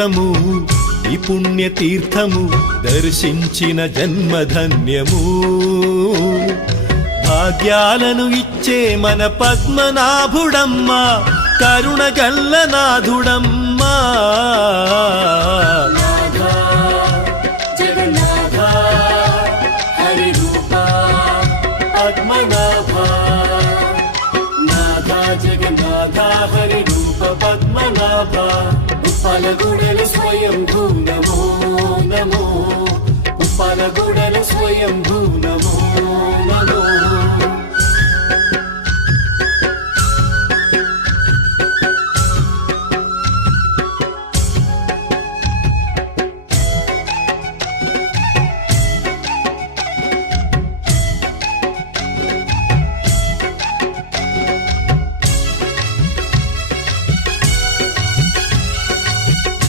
క్షేత్రము ఈ పుణ్యతీర్థము దర్శించిన జన్మధన్యము భాగ్యాలను ఇచ్చే మన పద్మనాభుడమ్మ కరుణగల్ల నాథుడమ్మా హరి రూప పద్మనాభ ఉప్పలగుడల స్వయంభూ నమో నమో ఉప్పలగుడల స్వయంభూ